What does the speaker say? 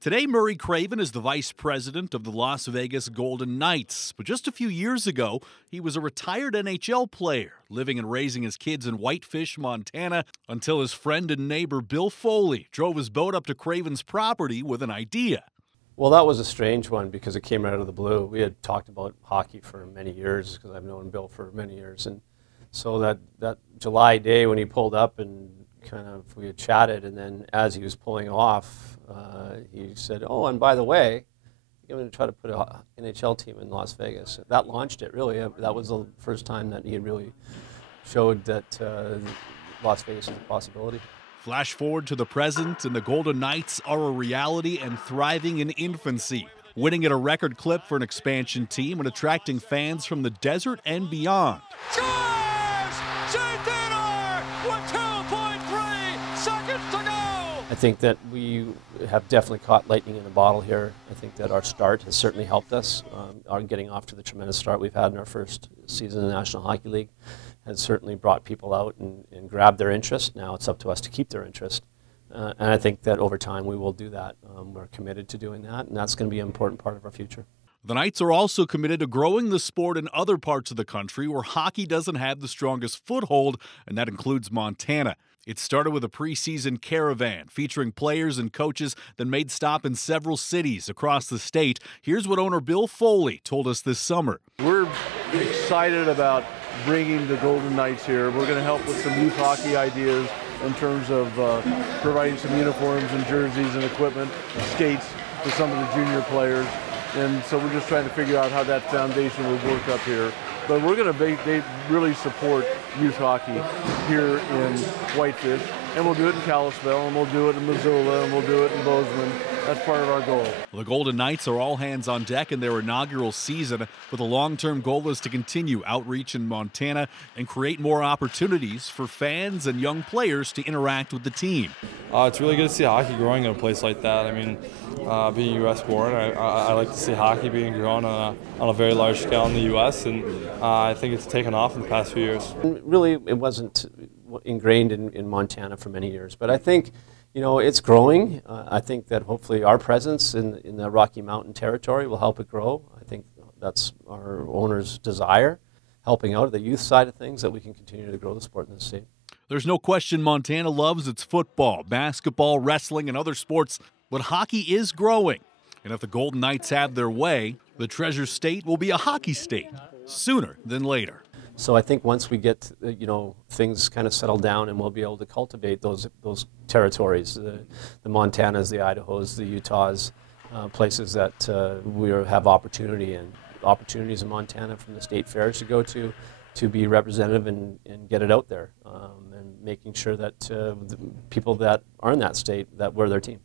Today, Murray Craven is the vice president of the Las Vegas Golden Knights. But just a few years ago, he was a retired NHL player, living and raising his kids in Whitefish, Montana, until his friend and neighbor Bill Foley drove his boat up to Craven's property with an idea. Well, that was a strange one because it came out of the blue. We had talked about hockey for many years because I've known Bill for many years. And so that July day when he pulled up and we had chatted, and then as he was pulling off, he said, "Oh, and by the way, I'm going to try to put an NHL team in Las Vegas." That launched it, really. That was the first time that he had really showed that Las Vegas is a possibility. Flash forward to the present, and the Golden Knights are a reality and thriving in infancy, winning at a record clip for an expansion team and attracting fans from the desert and beyond. I think that we have definitely caught lightning in a bottle here. I think that our start has certainly helped us. Our getting off to the tremendous start we've had in our first season in the National Hockey League has certainly brought people out and grabbed their interest. Now it's up to us to keep their interest. And I think that over time we will do that. We're committed to doing that, and that's going to be an important part of our future. The Knights are also committed to growing the sport in other parts of the country where hockey doesn't have the strongest foothold, and that includes Montana. It started with a preseason caravan featuring players and coaches that made stop in several cities across the state. Here's what owner Bill Foley told us this summer. We're excited about bringing the Golden Knights here. We're going to help with some youth hockey ideas in terms of providing some uniforms and jerseys and equipment and skates for some of the junior players. And so we're just trying to figure out how that foundation will work up here. But we're going to they really support youth hockey here in Whitefish, and we'll do it in Kalispell, and we'll do it in Missoula, and we'll do it in Bozeman. That's part of our goal. The Golden Knights are all hands on deck in their inaugural season, but the long-term goal is to continue outreach in Montana and create more opportunities for fans and young players to interact with the team. It's really good to see hockey growing in a place like that. I mean, being U.S. born, I like to see hockey being grown on a very large scale in the U.S., and I think it's taken off in the past few years. Really, it wasn't ingrained in Montana for many years, but I think, you know, it's growing. I think that hopefully our presence in the Rocky Mountain territory will help it grow. I think that's our owner's desire, helping out at the youth side of things, that we can continue to grow the sport in the state. There's no question Montana loves its football, basketball, wrestling, and other sports, but hockey is growing. And if the Golden Knights have their way, the Treasure State will be a hockey state sooner than later. So I think once we get, things kind of settle down, and we'll be able to cultivate those territories, the Montanas, the Idahos, the Utahs, places that we have opportunities in Montana from the state fairs to go to be representative and get it out there, and making sure that the people that are in that state, that we're their team.